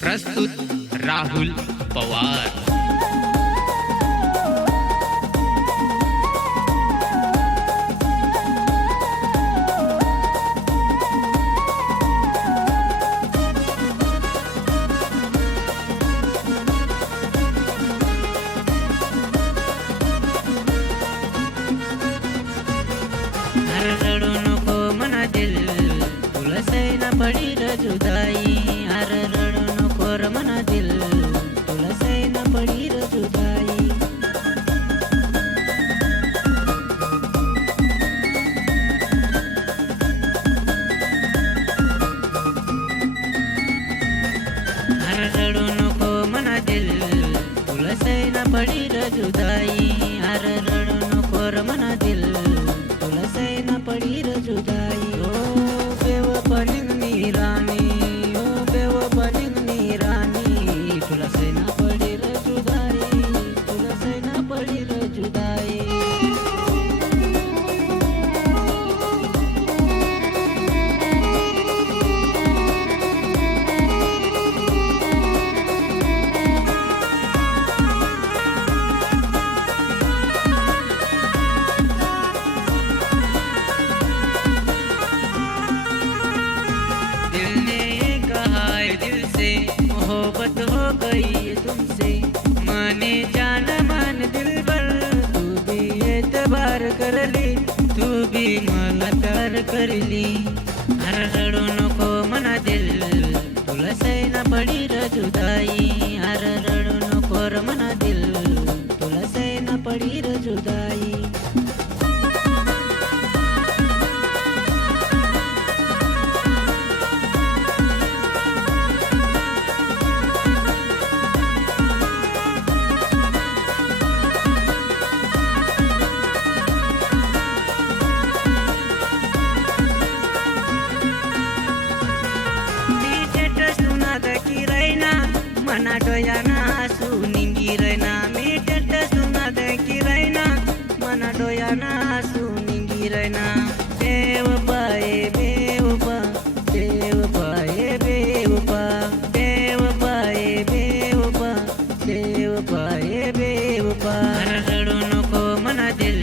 प्रस्तुत राहुल पवार। रडू नको मना दिल तुला सैना पडी र जुदाई। अरे रडू नको र मना दिल तुला सैना पडी र जुदाई। अरे रडू नको मना दिल तुला सैना पडी र जुदाई। अरे रडू नको र मना दिल तुला सैना पडी र जुदाई। ओ बेवफा निघनी राणी, ओ बेवफा निघनी राणी, तुला सैना पडी र जुदाई, तुला सैना पडी र जुदाई। दिल ने कहा है दिल से मोहब्बत हो गई तुमसे। माने जान मान दिल भर तू भी एतबार कर ली, तू भी मला प्यार कर ली। अरे रडू नको मना दिल तुला सैना पडी र जुदाई। अरे रडू नको र मना दिल तुला सैना पडी र जुदाई। मना डोयाना आसू निंगी रहना, मी टेट सुना दे की रहना, मना डोयाना आसू निंगी रहना। बेवफाए बेवफा, बेवफाए बेवफा, बेवफाए बेवफा, बेवफाए बेवफा। रडू नको मना दिल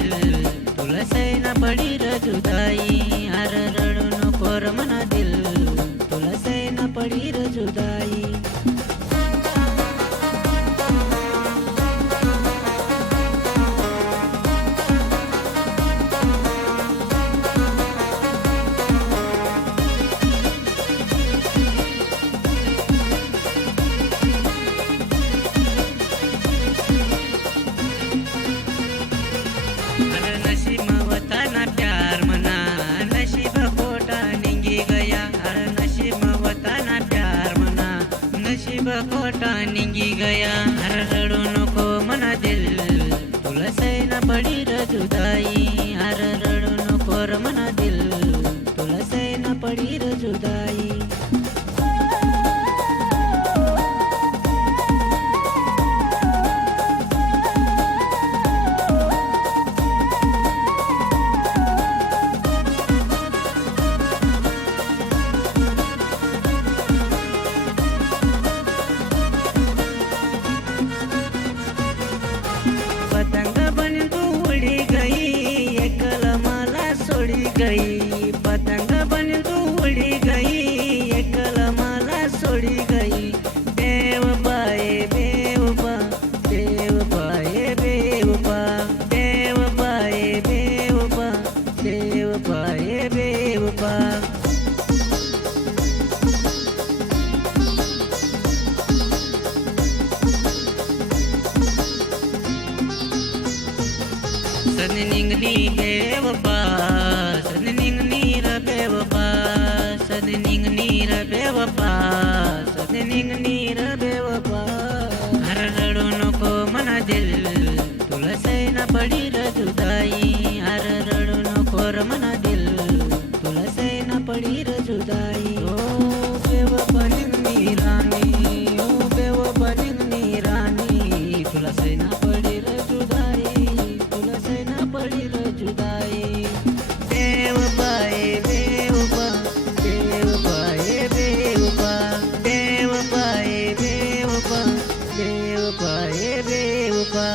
तुला सैना पडी र जुदाई। अरे रडू नको र मना दिल तुला सैना पडी र जुदाई। अरे नशीब होता ना प्यार मना, नशीब खोटा निंगी गया। अरे नशीब होता ना प्यार मना, नशीब खोटा निंगी गया। अरे रडू नको मना दिल तुला सैना पडी र जुदाई। अरे रडू नको र मना दिल तुला सैना पडी र जुदाई। पतंग बन तू उड़ी गई, एकल मला सोडी गई। पतंग बन तू उड़ी गई, एकल मला सोडी गई। बेवफाए बेवफा, बेवफाए बेवफा, बेवफाए बेवफा, बेवफाए बेवफा। सन निघली बेवफा, सन निघली र बेवफा, सन निघली र बेवफा, सन निघली र बेवफा। अरे रडू नको मना दिल तुला सैना पडी र जुदाई। अरे रडू नको र मना दिल तुला सैना पडी र जुदाई। ओ बेवफा निघली राणी, ओ बेवफा निघली राणी, तुला सैना पडी र जुदाई, तुला सैना पडी र जुदाई। बेवफाए बेवफा, बेवफाए बेवफा, बेवफाए बेवफा ए बेवफा